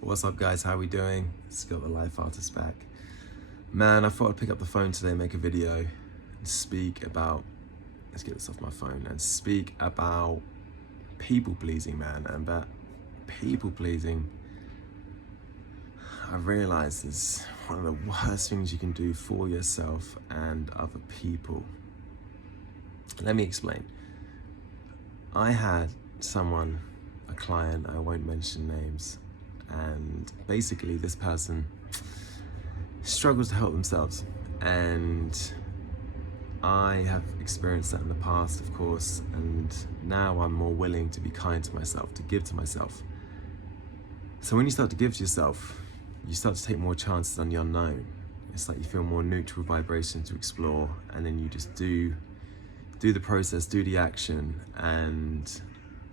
What's up, guys? How we doing? Skill the Life Artist back. Man, I thought I'd pick up the phone today, make a video, and speak about, let's get this off my phone, and speak about people pleasing, man. And that people pleasing, I realize, is one of the worst things you can do for yourself and other people. Let me explain. I had someone, a client, I won't mention names, and basically this person struggles to help themselves, and I have experienced that in the past, of course, and now I'm more willing to be kind to myself, to give to myself. So when you start to give to yourself, you start to take more chances on the unknown. It's like you feel more neutral vibration to explore, and then you just do the process, do the action, and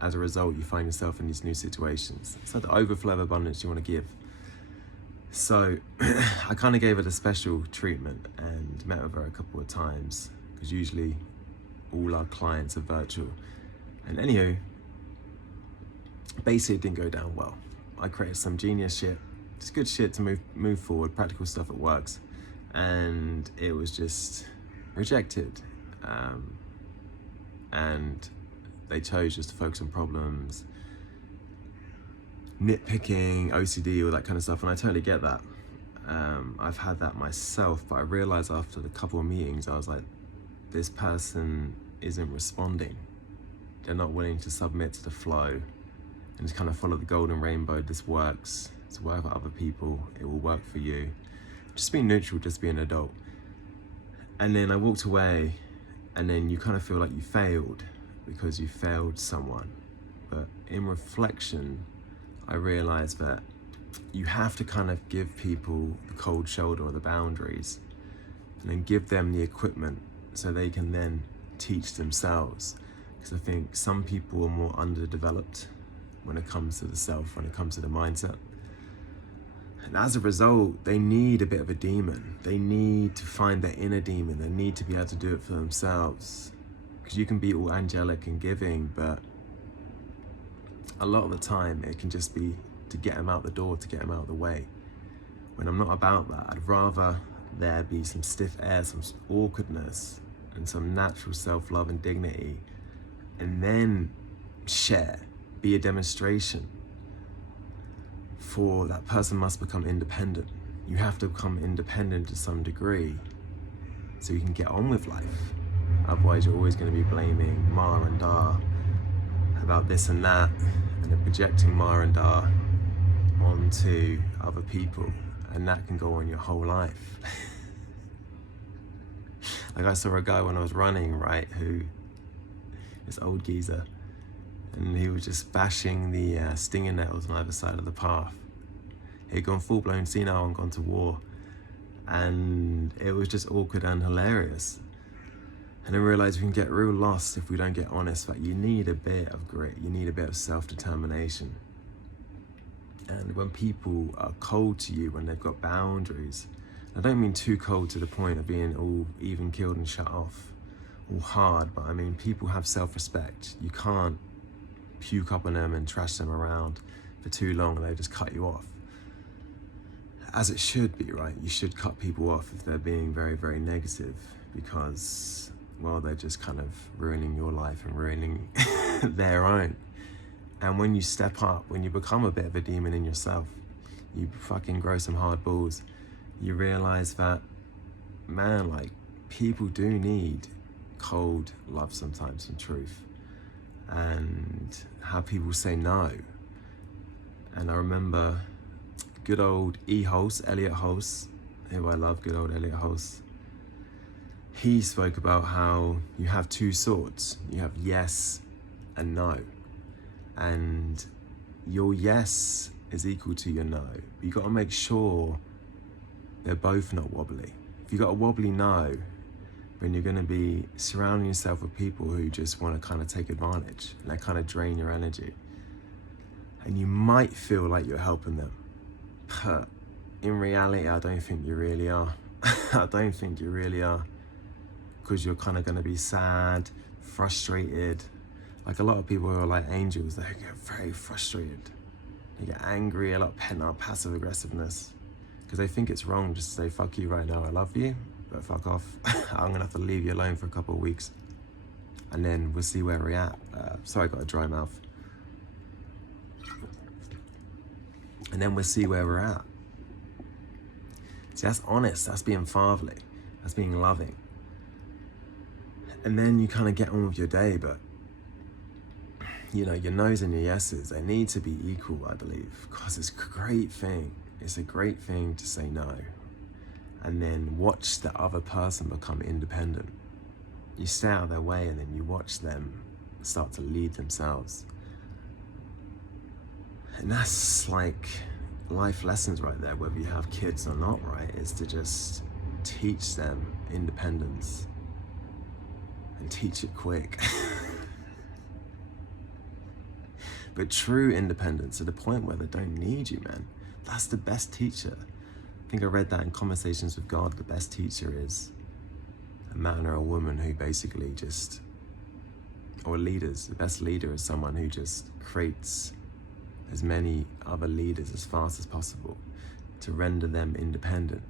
as a result, you find yourself in these new situations. It's like the overflow of abundance you want to give. So I kind of gave it a special treatment and met with her a couple of times, because usually all our clients are virtual. And anywho, basically it didn't go down well. I created some genius shit, just good shit to move forward, practical stuff that works, and it was just rejected. And they chose just to focus on problems, nitpicking, OCD, all that kind of stuff, and I totally get that. I've had that myself, but I realized after the couple of meetings, I was like, this person isn't responding. They're not willing to submit to the flow and just kind of follow the golden rainbow. This works, it's work for other people, it will work for you. Just be neutral, just be an adult. And then I walked away, and then you kind of feel like you failed because you failed someone. But in reflection, I realized that you have to kind of give people the cold shoulder or the boundaries, and then give them the equipment so they can then teach themselves. Because I think some people are more underdeveloped when it comes to the self, when it comes to the mindset. And as a result, they need a bit of a demon. They need to find their inner demon. They need to be able to do it for themselves. Because you can be all angelic and giving, but a lot of the time it can just be to get them out the door, to get them out of the way. When I'm not about that, I'd rather there be some stiff air, some awkwardness, and some natural self-love and dignity, and then share, be a demonstration. For that person must become independent. You have to become independent to some degree so you can get on with life. Otherwise, you're always going to be blaming Ma and Da about this and that, and then projecting Ma and Da onto other people, and that can go on your whole life. Like, I saw a guy when I was running, right, who, this old geezer, and he was just bashing the stinger nettles on either side of the path. He'd gone full-blown senile and gone to war, and it was just awkward and hilarious. And I realized we can get real lost if we don't get honest, that you need a bit of grit, you need a bit of self-determination. And when people are cold to you, when they've got boundaries, I don't mean too cold to the point of being all even killed and shut off, all hard, but I mean people have self-respect. You can't puke up on them and trash them around for too long and they just cut you off. As it should be, right? You should cut people off if they're being very, very negative, because, well, they're just kind of ruining your life and ruining their own. And when you step up, when you become a bit of a demon in yourself, you fucking grow some hard balls, you realize that, man, like, people do need cold love sometimes and truth, and how people say no. And I remember good old Elliot Hulse, who I love, good old Elliot Hulse. He spoke about how you have two swords. You have yes and no. And your yes is equal to your no. You got to make sure they're both not wobbly. If you got a wobbly no, then you're going to be surrounding yourself with people who just want to kind of take advantage, and they kind of drain your energy. And you might feel like you're helping them, but in reality, I don't think you really are. I don't think you really are, because you're kind of going to be sad, frustrated. Like, a lot of people who are like angels, they get very frustrated. They get angry, a lot of pent-up passive aggressiveness, because they think it's wrong just to say, fuck you right now, I love you, but fuck off. I'm gonna have to leave you alone for a couple of weeks, and then we'll see where we're at. Sorry, I got a dry mouth. And then we'll see where we're at. See, that's honest, that's being fatherly, that's being loving. And then you kind of get on with your day, but you know, your no's and your yeses, they need to be equal, I believe, because it's a great thing. It's a great thing to say no, and then watch the other person become independent. You stay out of their way, and then you watch them start to lead themselves. And that's like life lessons right there, whether you have kids or not, right? Is to just teach them independence, and teach it quick. But true independence to the point where they don't need you, man. That's the best teacher. I think I read that in Conversations with God. The best teacher is a man or a woman who basically just, or leaders, the best leader is someone who just creates as many other leaders as fast as possible to render them independent.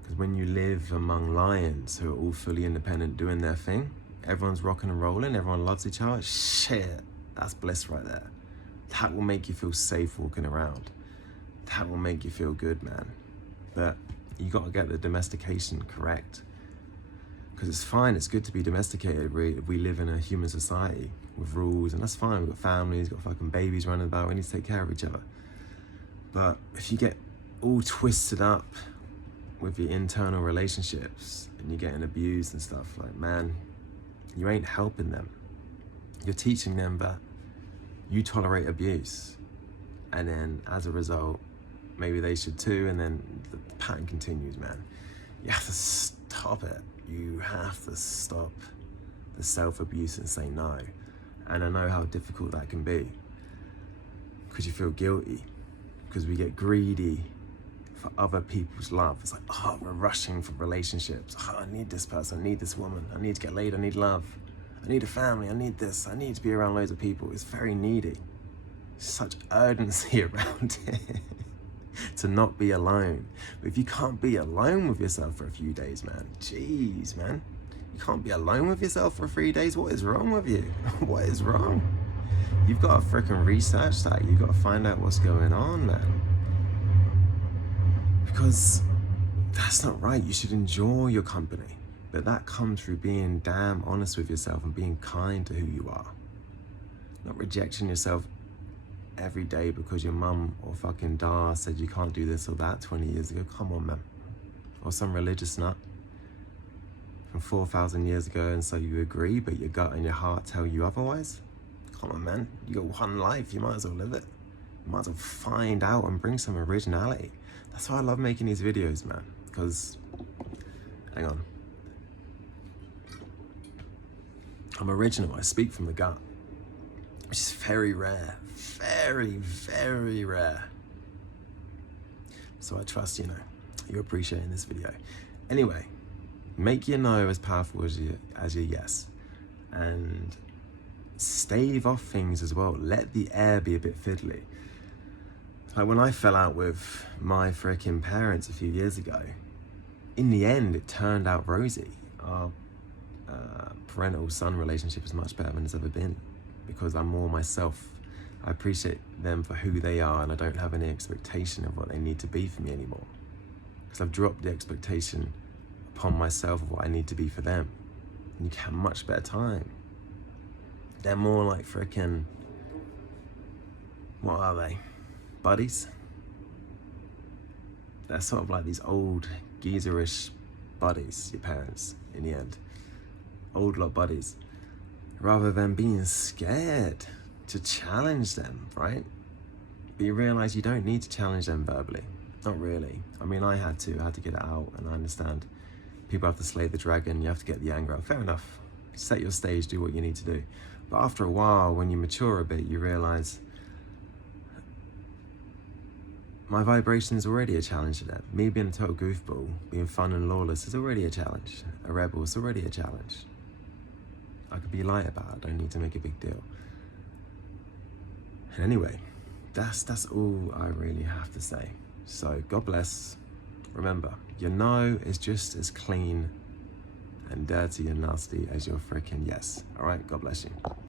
Because when you live among lions who are all fully independent doing their thing, everyone's rocking and rolling, everyone loves each other, shit, that's bliss right there. That will make you feel safe walking around. That will make you feel good, man. But you got to get the domestication correct. Because it's fine, it's good to be domesticated. We live in a human society with rules, and that's fine. We've got families, we've got fucking babies running about, we need to take care of each other. But if you get all twisted up with your internal relationships and you're getting abused and stuff, like, man, you ain't helping them. You're teaching them that you tolerate abuse, and then as a result, maybe they should too, and then the pattern continues, man. You have to stop it. You have to stop the self-abuse and say no. And I know how difficult that can be, because you feel guilty, because we get greedy for other people's love. It's like, oh, we're rushing for relationships. Oh, I need this person, I need this woman, I need to get laid, I need love. I need a family, I need this, I need to be around loads of people. It's very needy. Such urgency around it to not be alone. But if you can't be alone with yourself for a few days, man, jeez, man. You can't be alone with yourself for 3 days? What is wrong with you? What is wrong? You've got to freaking research that. You've got to find out what's going on, man. Because that's not right. You should enjoy your company. But that comes through being damn honest with yourself and being kind to who you are. Not rejecting yourself every day because your mum or fucking da said you can't do this or that 20 years ago. Come on, man. Or some religious nut from 4,000 years ago, and so you agree, but your gut and your heart tell you otherwise. Come on, man. You got one life, you might as well live it. You might as well find out and bring some originality. That's why I love making these videos, man. Because, hang on. I'm original, I speak from the gut, which is very rare, very, very rare. So I trust, you know, you're appreciating this video. Anyway, make your no as powerful as your yes, and stave off things as well. Let the air be a bit fiddly. Like when I fell out with my freaking parents a few years ago, in the end, it turned out rosy. Our parental-son relationship is much better than it's ever been, because I'm more myself. I appreciate them for who they are, and I don't have any expectation of what they need to be for me anymore, because I've dropped the expectation upon myself of what I need to be for them. And you can have much better time. They're more like freaking, what are they? Buddies? They're sort of like these old geezerish buddies, your parents, in the end. Old lot buddies. Rather than being scared to challenge them, right? But you realize you don't need to challenge them verbally. Not really. I mean, I had to get it out, and I understand. People have to slay the dragon, you have to get the anger out. Fair enough. Set your stage, do what you need to do. But after a while, when you mature a bit, you realize my vibration is already a challenge to them. Me being a total goofball, being fun and lawless is already a challenge. A rebel is already a challenge. I could be light about it, I don't need to make a big deal. And anyway, that's all I really have to say. So God bless. Remember, your no is just as clean and dirty and nasty as your freaking yes. All right, God bless you.